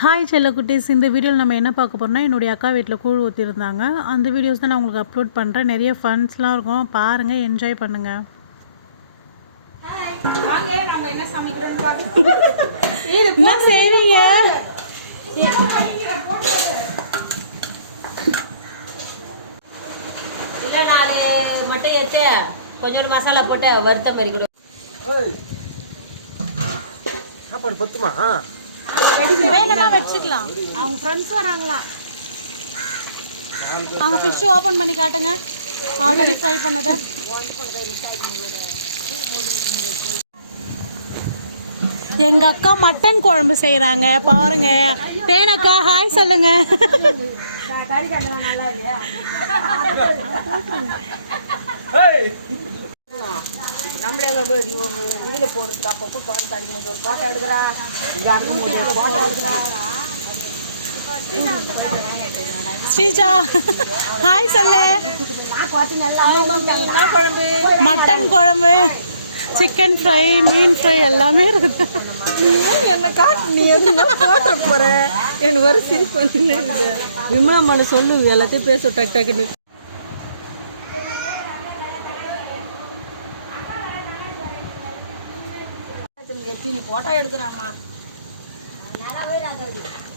Hi செல்லக்குட்டீஸ் இந்த வீடியோவில் நம்ம என்ன பார்க்க போறோம்னா என்னுடைய அக்கா வீட்டில் கூழ் ஊற்றிருந்தாங்க அந்த வீடியோஸ் தான் நான் உங்களுக்கு அப்லோட் பண்ணுறேன் நிறைய ஃபன்ஸ்லாம் இருக்கும். பாருங்கள் என்ஜாய் பண்ணுங்கள் இல்லை நாலு மட்டும் எடுத்து கொஞ்சோண்டு மசாலா போட்டு வறுத்த மாதிரி கூட. சாப்பாடு பத்துமா? வேணா வச்சுக்கலாம். அவங்க ஃப்ரெண்ட்ஸ் வராங்களா? அவங்க ஃபிஷ் ஓபன் பண்ணி காட்டுங்க. அவங்க sell பண்ணது. எங்க அக்கா மட்டன் குழம்பு செய்றாங்க. பாருங்க. தேனக்கா ஹாய் சொல்லுங்க. ஸ்ரீஜா ஹாய் சொல்லு. குழம்பு மட்டன் குழம்பு. சிக்கன் ஃப்ரை மீன் ஃப்ரை எல்லாமே இருக்குது என்ன காட்டு நீ? எதுனா போட்ட போற? எனக்கு வர சிரிப்பு வந்து விமலா மன சொல்லு எல்லாத்தையும் பேச டக் டக்குன்னு. போட்டோ எடுக்கிறாம்மா. இதை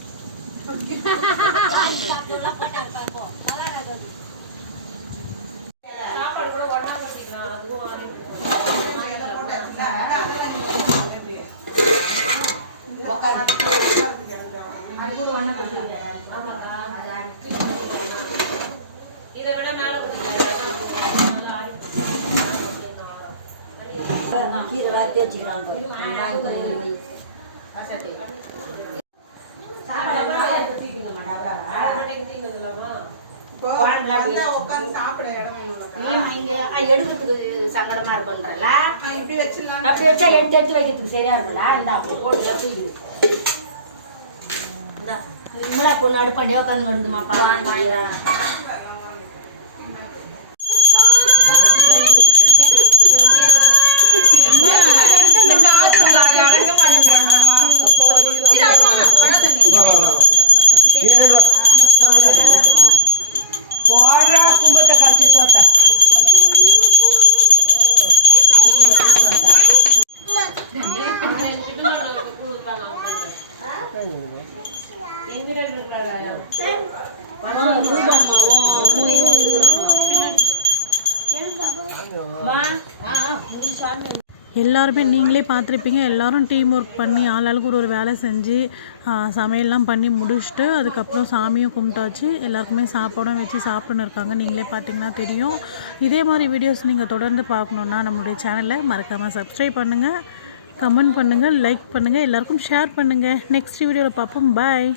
உட்காந்து சாப்பிட இடம் எடுக்கிறதுக்கு சங்கடமா இருக்குன்றல இப்படி வச்சிடலாம் அப்படி வச்சா எடுத்து எடுத்து வைக்கிறதுக்கு சரியா இருக்கும்ல இந்த அப்படி போட்டு பொண்ணு உட்காந்து வருதுமாப்பா எல்லாருமே நீங்களே பார்த்துருப்பீங்க. எல்லாரும் டீம் ஒர்க் பண்ணி ஆளாளுக்கு ஒரு ஒரு வேலை செஞ்சு சமையல்லாம் பண்ணி முடிச்சுட்டு அதுக்கப்புறம் சாமியும் கும்பிட்டாச்சு. எல்லாருக்குமே சாப்பாடும் வச்சு சாப்பிட்டுன்னு இருக்காங்க. நீங்களே பார்த்தீங்கன்னா தெரியும். இதே மாதிரி வீடியோஸ் நீங்கள் தொடர்ந்து பார்க்கணுன்னா நம்மளுடைய சேனலை மறக்காமல் சப்ஸ்கிரைப் பண்ணுங்கள் கமெண்ட் பண்ணுங்கள் லைக் பண்ணுங்கள் எல்லாருக்கும் ஷேர் பண்ணுங்கள் நெக்ஸ்ட் வீடியோவில் பார்ப்போம். பாய்